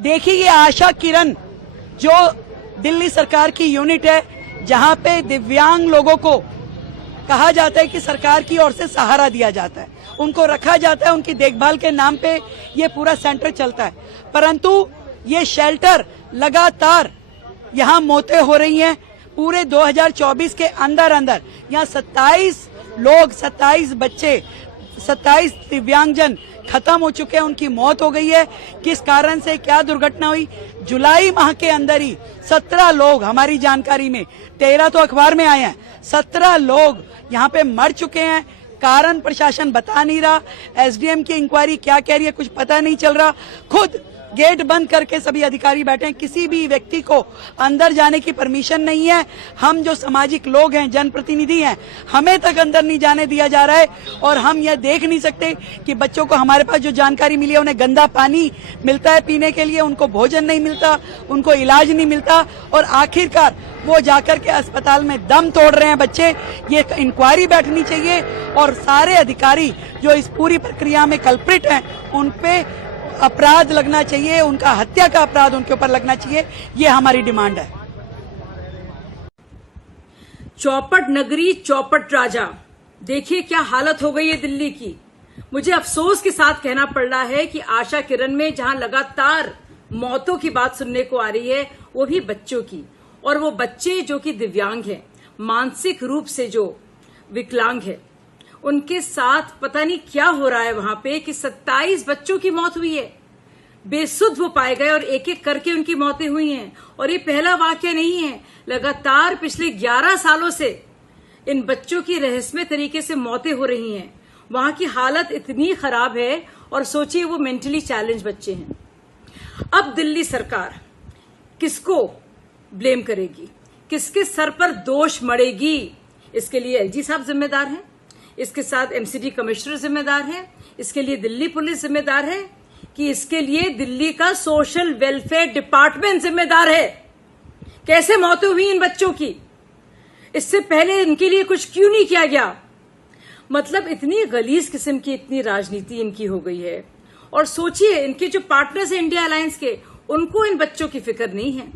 देखिए ये आशा किरण जो दिल्ली सरकार की यूनिट है, जहां पे दिव्यांग लोगों को कहा जाता है कि सरकार की ओर से सहारा दिया जाता है, उनको रखा जाता है, उनकी देखभाल के नाम पे ये पूरा सेंटर चलता है। परंतु ये शेल्टर लगातार यहाँ मौतें हो रही हैं। पूरे 2024 के अंदर यहाँ 27 लोग, 27 बच्चे, 27 दिव्यांगजन खत्म हो चुके हैं, उनकी मौत हो गई है। किस कारण से, क्या दुर्घटना हुई? जुलाई माह के अंदर ही 17 लोग, हमारी जानकारी में 13 तो अखबार में आए हैं, 17 लोग यहाँ पे मर चुके हैं। कारण प्रशासन बता नहीं रहा। एसडीएम की इंक्वायरी क्या कह रही है कुछ पता नहीं चल रहा। खुद गेट बंद करके सभी अधिकारी बैठे हैं, किसी भी व्यक्ति को अंदर जाने की परमिशन नहीं है। हम जो सामाजिक लोग हैं, जनप्रतिनिधि हैं, हमें तक अंदर नहीं जाने दिया जा रहा है। और हम यह देख नहीं सकते कि बच्चों को, हमारे पास जो जानकारी मिली है, उन्हें गंदा पानी मिलता है पीने के लिए, उनको भोजन नहीं मिलता, उनको इलाज नहीं मिलता, और आखिरकार वो जाकर के अस्पताल में दम तोड़ रहे हैं बच्चे। ये इंक्वायरी बैठनी चाहिए और सारे अधिकारी जो इस पूरी प्रक्रिया में कल्प्रिट हैं, उन पे अपराध लगना चाहिए, उनका हत्या का अपराध उनके ऊपर लगना चाहिए। ये हमारी डिमांड है। चौपट नगरी, चौपट राजा, देखिए क्या हालत हो गई है दिल्ली की। मुझे अफसोस के साथ कहना पड़ रहा है कि आशा किरण में जहां लगातार मौतों की बात सुनने को आ रही है, वो भी बच्चों की, और वो बच्चे जो कि दिव्यांग हैं, मानसिक रूप से जो विकलांग है, उनके साथ पता नहीं क्या हो रहा है वहां पे कि 27 बच्चों की मौत हुई है। बेसुध वो पाए गए और एक एक करके उनकी मौतें हुई हैं। और ये पहला वाकया नहीं है, लगातार पिछले 11 सालों से इन बच्चों की रहस्यमय तरीके से मौतें हो रही हैं। वहां की हालत इतनी खराब है, और सोचिए वो मेंटली चैलेंज बच्चे हैं। अब दिल्ली सरकार किसको ब्लेम करेगी, किसके सर पर दोष मढ़ेगी? इसके लिए एलजी साहब जिम्मेदार हैं, इसके साथ एमसीडी कमिश्नर जिम्मेदार है, इसके लिए दिल्ली पुलिस जिम्मेदार है, कि इसके लिए दिल्ली का सोशल वेलफेयर डिपार्टमेंट जिम्मेदार है? कैसे मौतें हुई इन बच्चों की? इससे पहले इनके लिए कुछ क्यों नहीं किया गया? मतलब इतनी गलीज किस्म की इतनी राजनीति इनकी हो गई है। और सोचिए इनके जो पार्टनर्स हैं इंडिया अलायंस के, उनको इन बच्चों की फिक्र नहीं है,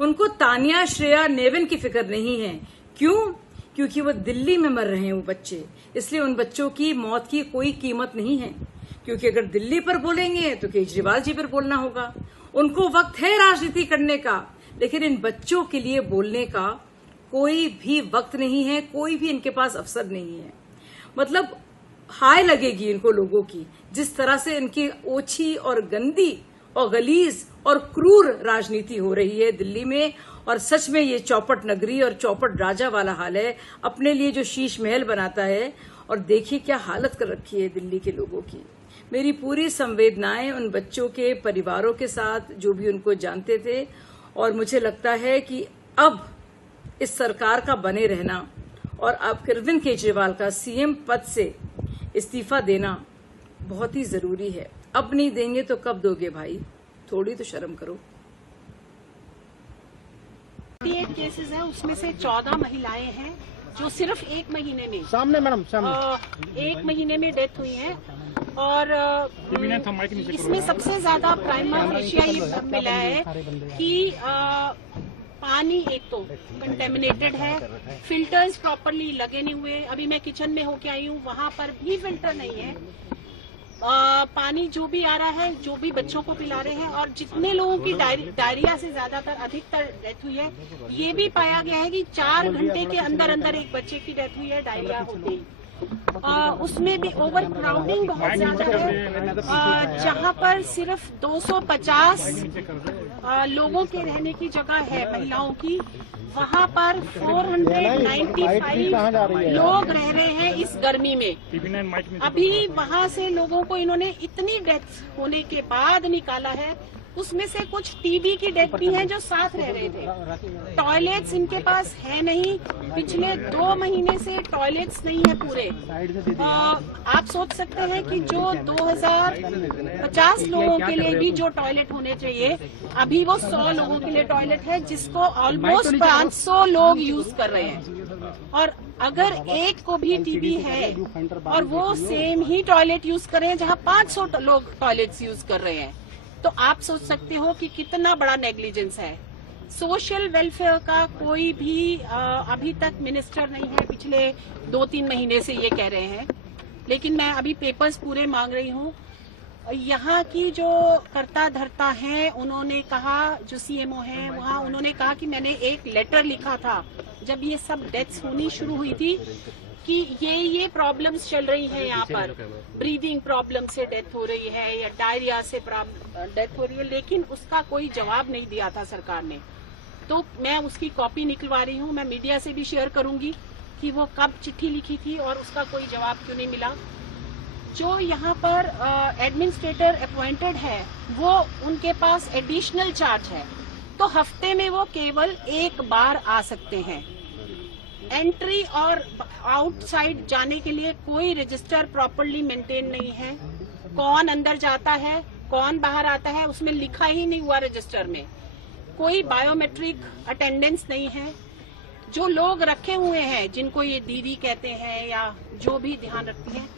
उनको तानिया, श्रेया, नेविन की फिक्र नहीं है। क्यों? क्योंकि वो दिल्ली में मर रहे हैं वो बच्चे, इसलिए उन बच्चों की मौत की कोई कीमत नहीं है। क्योंकि अगर दिल्ली पर बोलेंगे तो केजरीवाल जी पर बोलना होगा। उनको वक्त है राजनीति करने का, लेकिन इन बच्चों के लिए बोलने का कोई भी वक्त नहीं है, कोई भी इनके पास अवसर नहीं है। मतलब हाय लगेगी इनको लोगों की, जिस तरह से इनकी ओछी और गंदी और गलीज और क्रूर राजनीति हो रही है दिल्ली में। और सच में ये चौपट नगरी और चौपट राजा वाला हाल है, अपने लिए जो शीश महल बनाता है। और देखिए क्या हालत कर रखी है दिल्ली के लोगों की। मेरी पूरी संवेदनाएं उन बच्चों के परिवारों के साथ, जो भी उनको जानते थे। और मुझे लगता है कि अब इस सरकार का बने रहना और अब अरविंद केजरीवाल का सीएम पद से इस्तीफा देना बहुत ही जरूरी है। अब नहीं देंगे तो कब दोगे भाई? थोड़ी तो शर्म करो। 38 केसेस है, उसमें से 14 महिलाएं हैं जो सिर्फ 1 महीने में, सामने मैडम, सामने 1 महीने में डेथ हुई है। और इसमें सबसे ज्यादा प्राइमा फेशिया ये मिला है कि पानी एक तो कंटेमिनेटेड है, फिल्टर्स प्रॉपरली लगे नहीं हुए। अभी मैं किचन में होके आई हूँ, वहां पर भी फिल्टर नहीं है। पानी जो भी आ रहा है, जो भी बच्चों को पिला रहे हैं, और जितने लोगों की डायरिया से ज्यादातर अधिकतर डेथ हुई है, ये भी पाया गया है कि 4 घंटे के अंदर अंदर एक बच्चे की डेथ हुई है डायरिया होते ही। उसमें भी ओवर क्राउडिंग बहुत ज्यादा है। जहां पर सिर्फ 250 लोगों के रहने की जगह है महिलाओं की, वहां पर 495 लोग रह रहे हैं इस गर्मी में। अभी वहां से लोगों को इन्होंने इतनी डेथ होने के बाद निकाला है, उसमें से कुछ टीबी की डेथ भी हैं जो साथ रह रहे थे। टॉयलेट्स इनके पास है नहीं, पिछले 2 महीने से टॉयलेट्स नहीं है पूरे। आप सोच सकते हैं कि जो 2050 लोगों के लिए भी जो टॉयलेट होने चाहिए, अभी वो 100 लोगों के लिए टॉयलेट है, जिसको ऑलमोस्ट 500 लोग यूज कर रहे हैं। और अगर एक को भी टीबी है और वो सेम ही टॉयलेट यूज कर रहे हैं जहां 500 लोग टॉयलेट्स यूज कर रहे हैं, तो आप सोच सकते हो कि कितना बड़ा नेग्लिजेंस है। सोशल वेलफेयर का कोई भी अभी तक मिनिस्टर नहीं है, पिछले 2-3 महीने से ये कह रहे हैं, लेकिन मैं अभी पेपर्स पूरे मांग रही हूँ। यहाँ की जो कर्ता धर्ता हैं, उन्होंने कहा, जो सीएमओ हैं वहाँ, उन्होंने कहा कि मैंने एक लेटर लिखा था जब ये सब डेथ्स होनी शुरू हुई थी कि ये प्रॉब्लम्स चल रही हैं यहाँ पर, ब्रीदिंग प्रॉब्लम से डेथ हो रही है या डायरिया से डेथ हो रही है, लेकिन उसका कोई जवाब नहीं दिया था सरकार ने। तो मैं उसकी कॉपी निकलवा रही हूँ, मैं मीडिया से भी शेयर करूंगी कि वो कब चिट्ठी लिखी थी और उसका कोई जवाब क्यों नहीं मिला। जो यहाँ पर एडमिनिस्ट्रेटर अपॉइंटेड है, वो उनके पास एडिशनल चार्ज है, तो हफ्ते में वो केवल एक बार आ सकते हैं। एंट्री और आउटसाइड जाने के लिए कोई रजिस्टर प्रॉपरली मेंटेन नहीं है। कौन अंदर जाता है, कौन बाहर आता है, उसमें लिखा ही नहीं हुआ रजिस्टर में। कोई बायोमेट्रिक अटेंडेंस नहीं है। जो लोग रखे हुए हैं, जिनको ये दीदी कहते हैं या जो भी ध्यान रखती हैं,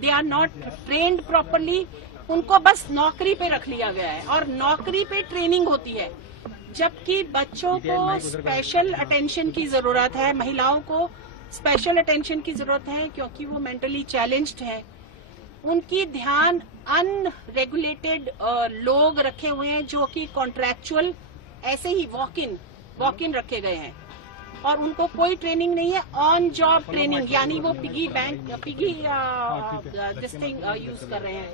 they are not trained properly. उनको बस नौकरी पे रख लिया गया है और नौकरी पे ट्रेनिंग होती है, जबकि बच्चों को स्पेशल अटेंशन की जरूरत है, महिलाओं को स्पेशल अटेंशन की जरूरत है क्योंकि वो मेंटली चैलेंज्ड है। उनकी ध्यान अनरेगुलेटेड लोग रखे हुए हैं जो कि कॉन्ट्रैक्चुअल ऐसे ही वॉक इन रखे गए हैं और उनको कोई ट्रेनिंग नहीं है। ऑन जॉब ट्रेनिंग, यानी वो पिगी दिस थिंग यूज कर रहे हैं,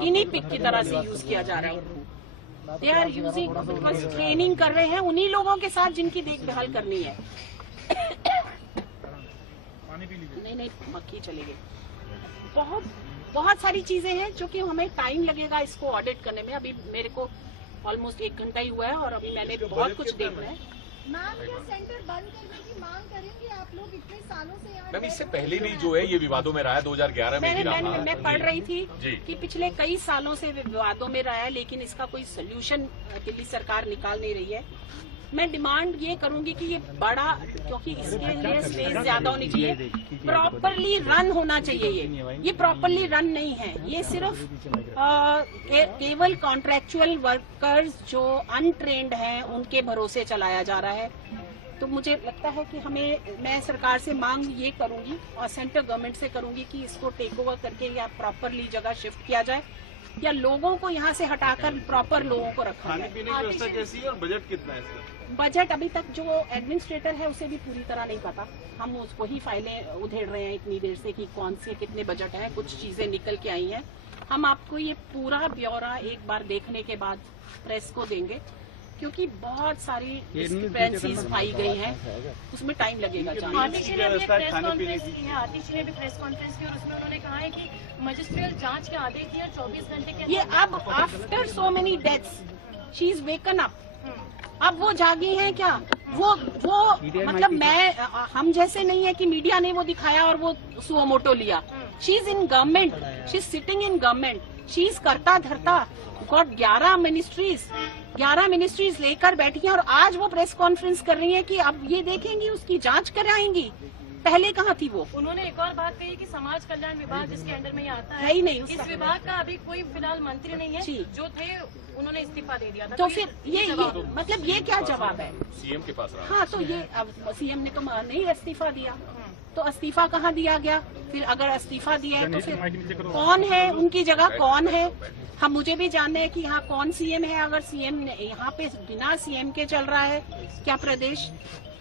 इन्हीं पिग की तरह से यूज किया जा रहा है। They are using, because training कर रहे हैं उन्हीं लोगों के साथ जिनकी देखभाल करनी है। नहीं, मक्खी चली गई। बहुत सारी चीजें हैं जो कि हमें टाइम लगेगा इसको ऑडिट करने में। अभी मेरे को ऑलमोस्ट 1 घंटा ही हुआ है और अभी मैंने बहुत कुछ देखना है। मैम, ये सेंटर बंद करने की मांग करेंगे आप लोग? इतने सालों से यहाँ मैम, इससे पहले भी जो है ये विवादों में रहा है, 2011 में भी रहा। मैं पढ़ रही थी कि पिछले कई सालों से विवादों में रहा है, लेकिन इसका कोई सोल्यूशन दिल्ली सरकार निकाल नहीं रही है। मैं डिमांड ये करूंगी कि ये बड़ा, क्योंकि इसके लिए स्पेस ज्यादा होनी चाहिए, प्रॉपरली रन होना चाहिए। ये प्रॉपरली रन नहीं है, ये सिर्फ केवल कॉन्ट्रैक्चुअल वर्कर्स जो अनट्रेन्ड हैं उनके भरोसे चलाया जा रहा है। तो मुझे लगता है कि मैं सरकार से मांग ये करूंगी और सेंट्रल गवर्नमेंट से करूंगी कि इसको टेक ओवर करके या प्रॉपरली जगह शिफ्ट किया जाए या लोगों को यहाँ से हटाकर प्रॉपर लोगों को रखा जाए। पीने की व्यवस्था कैसी है और बजट कितना है इसका? बजट अभी तक जो एडमिनिस्ट्रेटर है उसे भी पूरी तरह नहीं पता। हम उसको ही फाइलें उधेड़ रहे हैं इतनी देर से कि कौन से कितने बजट है। कुछ चीजें निकल के आई हैं, हम आपको ये पूरा ब्यौरा एक बार देखने के बाद प्रेस को देंगे, क्योंकि बहुत सारी डिस्क्रिपेंसीज पाई गई हैं, उसमें टाइम लगेगा। आतिश ने भी प्रेस कॉन्फ्रेंस की और उसमें उन्होंने कहा है कि मजिस्ट्रियल जांच के आदेश दिए 24 घंटे के। ये अब after so many deaths she is woken up, अब वो जागी हैं क्या? वो मतलब हम जैसे नहीं है कि मीडिया ने वो दिखाया और वो सुओ मोटो लिया। She is in government, she is sitting in government, she is करता धरता, गॉट 11 मिनिस्ट्रीज लेकर बैठी हैं और आज वो प्रेस कॉन्फ्रेंस कर रही है कि अब ये देखेंगी, उसकी जांच कराएंगी। पहले कहाँ थी वो? उन्होंने एक और बात कही कि समाज कल्याण विभाग जिसके अंडर में ये आता है ही नहीं, इस विभाग का अभी कोई फिलहाल मंत्री नहीं है, जो थे उन्होंने इस्तीफा दे दिया था। तो फिर ये मतलब ये क्या जवाब है? सीएम के पास रहा। हाँ, तो ये अब सीएम ने तो नहीं इस्तीफा दिया, तो इस्तीफा कहाँ दिया गया? फिर अगर इस्तीफा दिया है तो फिर कौन है उनकी जगह, कौन है? हम मुझे भी जानना है कि यहाँ कौन सीएम है। अगर सीएम यहाँ पे बिना सीएम के चल रहा है क्या प्रदेश?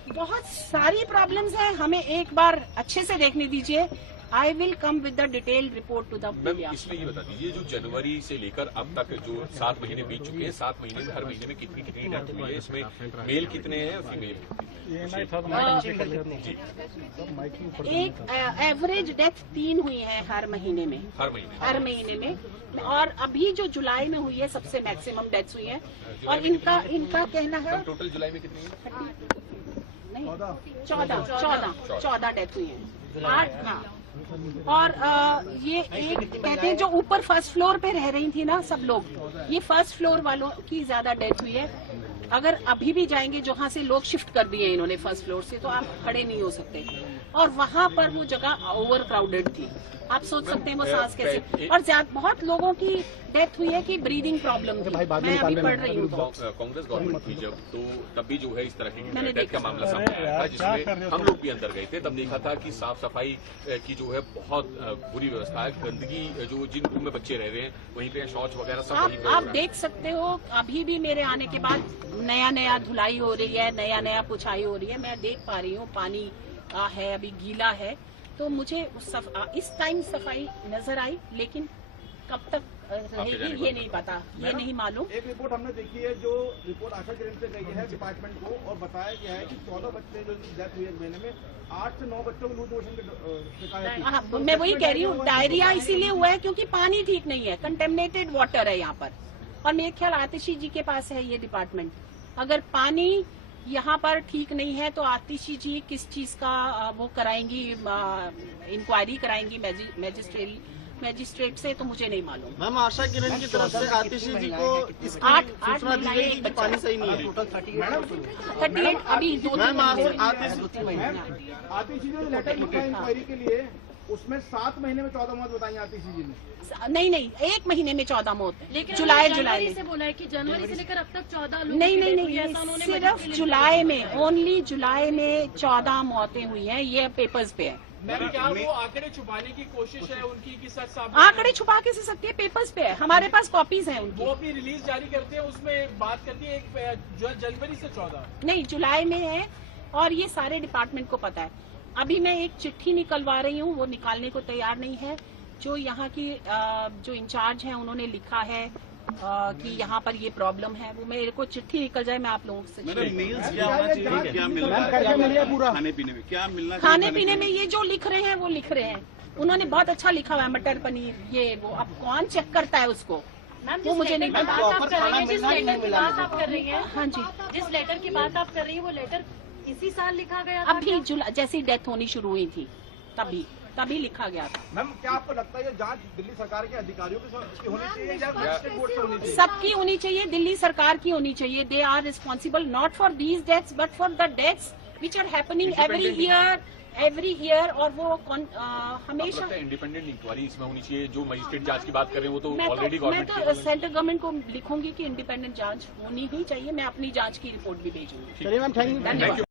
बहुत सारी प्रॉब्लम्स हैं, हमें एक बार अच्छे से देखने दीजिए। I will come with the detailed report to the media. इसमें ये बता दीजिए, जो जनवरी से लेकर अब तक जो 7 महीने बीत चुके हैं, 7 महीने में हर महीने में कितनी डेथ हुई है? इसमें मेल कितने हैं और फीमेल? एक एवरेज डेथ 3 हुई है हर महीने में, हर महीने में। और अभी जो जुलाई में हुई है सबसे मैक्सिमम डेथ्स हुई है। और इनका कहना है टोटल जुलाई में कितनी है? नहीं, 14 डेथ हुई है। 8, हाँ। और ये एक कहते हैं जो ऊपर फर्स्ट फ्लोर पे रह रही थी ना सब लोग, ये फर्स्ट फ्लोर वालों की ज्यादा डेथ हुई है। अगर अभी भी जाएंगे जहाँ से लोग शिफ्ट कर दिए इन्होंने फर्स्ट फ्लोर से, तो आप खड़े नहीं हो सकते। और वहां पर वो जगह ओवर क्राउडेड थी। आप सोच सकते हैं वो सांस कैसे, और बहुत लोगों की डेथ हुई है कि ब्रीदिंग प्रॉब्लम थी। मैं अभी पढ़ रही हूँ। कांग्रेस गवर्नमेंट थी जब, तो तब भी जो है इस तरह मैंने की डेथ का मामला सामने आया था, जिसमें हम लोग भी अंदर गए थे। तब देखा था कि साफ सफाई की जो है बहुत बुरी व्यवस्था है। गंदगी जो जिन रूम में बच्चे रह रहे हैं वहीं पे शौच वगैरह सब वहीं पे आप देख सकते हो, अभी भी मेरे आने के बाद नया धुलाई हो रही है, नया पुछाई हो रही है। मैं देख पा रही हूँ पानी है, अभी गीला है। तो मुझे इस टाइम सफाई नजर आई, लेकिन कब तक रहेगी ये नहीं पता, ये नहीं मालूम। एक रिपोर्ट हमने देखी है, जो रिपोर्ट आशा किरण से गई है डिपार्टमेंट को, और बताया गया है कि 14 बच्चे जो डेथ हुई एक महीने में, 8 से 9 बच्चों को लूज मोशन की शिकायत हाँ, मैं वही कह रही हूँ, डायरिया इसीलिए हुआ है क्योंकि पानी ठीक नहीं है, कंटेमिनेटेड वाटर है यहाँ पर। और मेरे ख्याल आतिशी जी के पास है ये डिपार्टमेंट। अगर पानी यहाँ पर ठीक नहीं है तो आतिशी जी किस चीज का वो कराएंगी, इंक्वायरी कराएंगी मैजिस्ट्रेट से, तो मुझे नहीं मालूम। मैम, आशा किरण की तरफ से आतिशी जी को सूचना दी गई कि पानी सही नहीं है। 38 अभी 2-3 आतिशी जी ने लेटर लिखा है इंक्वायरी के लिए, उसमें 7 महीने में 14 मौत बताई आतिशी जी ने। नहीं, 1 महीने में 14 मौत, लेकिन जुलाई से बोला है कि जनवरी से लेकर अब तक 14 लोग नहीं, सिर्फ जुलाई में, ओनली जुलाई में 14 मौतें हुई हैं। ये पेपर्स पे है। मैम, क्या वो आंकड़े छुपाने की कोशिश है उनकी कि सच सामने? आंकड़े छुपा के सकती है, पेपर्स पे है, हमारे पास कॉपीज हैं उनकी। वो अपनी रिलीज जारी करते हैं, उसमें बात करती है एक जो जनवरी से 14 नहीं, जुलाई में है, और ये सारे डिपार्टमेंट को पता है। अभी मैं एक चिट्ठी निकलवा रही हूँ, वो निकालने को तैयार नहीं है। जो यहाँ की जो इंचार्ज हैं उन्होंने लिखा है कि यहाँ पर ये प्रॉब्लम है। वो मेरे को चिट्ठी निकल जाए, मैं आप लोगों से मील्स क्या होना चाहिए, क्या मिलना खाने पीने में, क्या मिलना खाने पीने में ये जो लिख रहे हैं वो लिख रहे हैं। उन्होंने बहुत अच्छा लिखा हुआ है, मटर पनीर ये वो। अब कौन चेक करता है उसको, वो मुझे नहीं पता। जिस लेटर की बात आप कर रही हैं, हाँ जी, जिस लेटर की बात आप कर रही हैं वो लेटर इसी साल लिखा गया था? अभी जुलाई जैसी डेथ होनी शुरू हुई थी तभी लिखा गया था। मैम, क्या आपको लगता है ये जांच दिल्ली सरकार के अधिकारियों की होनी चाहिए या मजिस्ट्रेट बोर्ड से होनी चाहिए? सबकी होनी चाहिए, दिल्ली सरकार की होनी चाहिए। They are responsible not for these deaths but for the deaths which are happening every year. और वो हमेशा इंडिपेंडेंट इंक्वायरी इसमें होनी चाहिए। जो मजिस्ट्रेट जांच की बात कर रहे हैं वो तो ऑलरेडी मैं गवर्नमेंट तो सेंट्रल गवर्नमेंट को लिखूंगी कि इंडिपेंडेंट जांच होनी ही चाहिए। मैं अपनी जांच की रिपोर्ट भी भेजूंगी। चलिए मैम, थैंक यू। धन्यवाद।